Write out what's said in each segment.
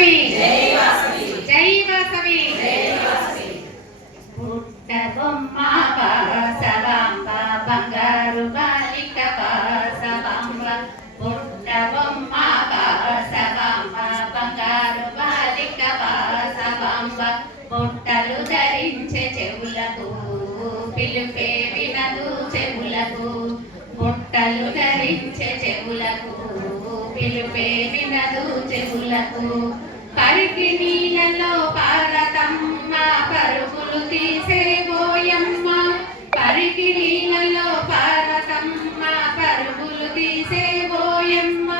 జై వాసవి పుట్ట బొమ్మ వాసవాంబ బంగారు బాలిక వాసవాంబ పుట్ట బొమ్మ వాసవాంబ బంగారు బాలిక వాసవాంబ పొట్టలు ధరించే చెవులకు పిలుపే వినదు చెవులకు పొట్టలు ధరించే చెవులకు పిలుపే వినదు చెవులకు పరికి నీళ్ళలో పారతమ్మ పరుగులు తీసేబోయమ్మ పరికి నీళ్ళలో పారతమ్మ పరుగులు తీసేబోయమ్మ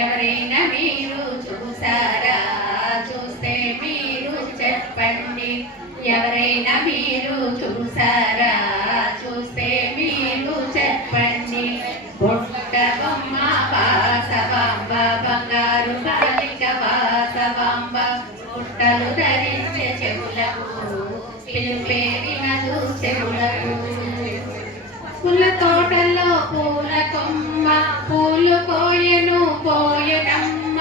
ఎవరైనా మీరు చూసారా చూస్తే మీరు చెప్పండి ఎవరైనా మీరు చూసారా చూస్తే మీరు చెప్పండి పుట్ట బొమ్మ వాసవాంబ బంగారు బాలిక వాసవాంబ పుట్టలు ధరించే చెవులకు పిలుపే వినదు చెవులకు పూల తోటలో పూల కొమ్మ పూలు కోయను పోయనమ్మ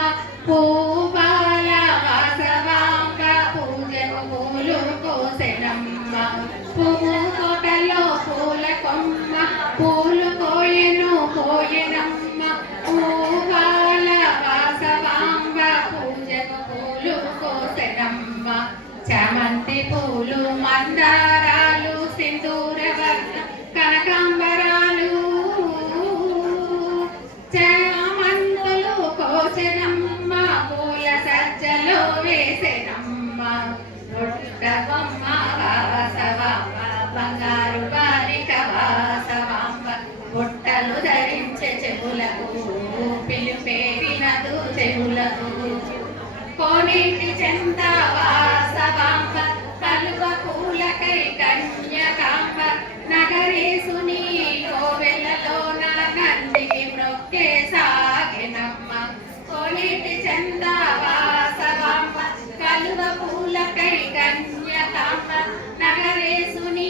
పూబాల వాసవాంబ పూజకు పూలు కోసెనమ్మ పువ్వు తోటలో పూల కొమ్మ పూలు కోయను పోయనమ్మ పూబాల వాసవాంబ పూజకు పూలు కోసెనమ్మ చామంతి పూలు మందారాలు సింధూరవర్ణ కనకాంబరాలు చామంతులు కోసెనమ్మ పూల సజ్జలో వేసెనమ్మ పుట్ట బొమ్మ వాసవాంబ బంగారు బాలిక వాసవాంబ పుట్టలు ధరించే చెవులకు పిలుపే వినదు చెవులకు కోనేటి చెంత వాసవాంబ కలువ పూలకై కన్యకాంబ నగరేసుని కోవెలలోన నందికి మ్రొక్కే సాగెనమ్మ కోనేటి చెంత వాసవాంబ కలువ పూలకై కన్యకాంబ నగరేసుని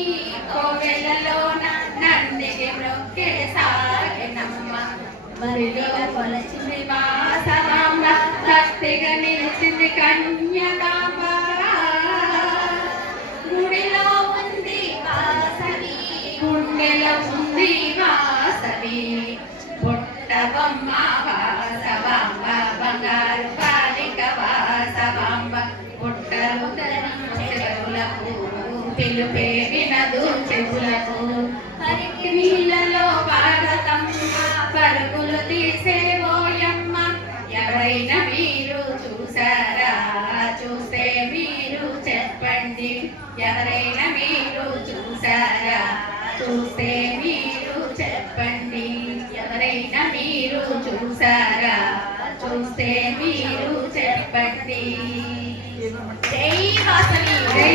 కోవెలలోన నందికి మ్రొక్కే సాగెనమ్మ మరిలో కొలచింది వాసవాంబ భక్తిగా నిలిచింది కన్యకాంబ గుడిలో ఉంది వాసవి గుండెలో ఉంది వాసవి పుట్ట బొమ్మ వాసవాంబ బంగారు బాలిక వాసవాంబ పుట్టలు ధరించే చెవులకు పిలుపే వినదు చెవులకు పరికి నీళ్ళలో పారతమ్మ పరుగులు తీసేబోయమ్మ ఎవరైనా మీరు చూసారా చూస్తే మీరు చెప్పండి ఎవరైనా మీరు చూసారా చూస్తే మీరు చెప్పండి ఎవరైనా మీరు చూసారా చూస్తే మీరు చెప్పండి జై వాసవి జై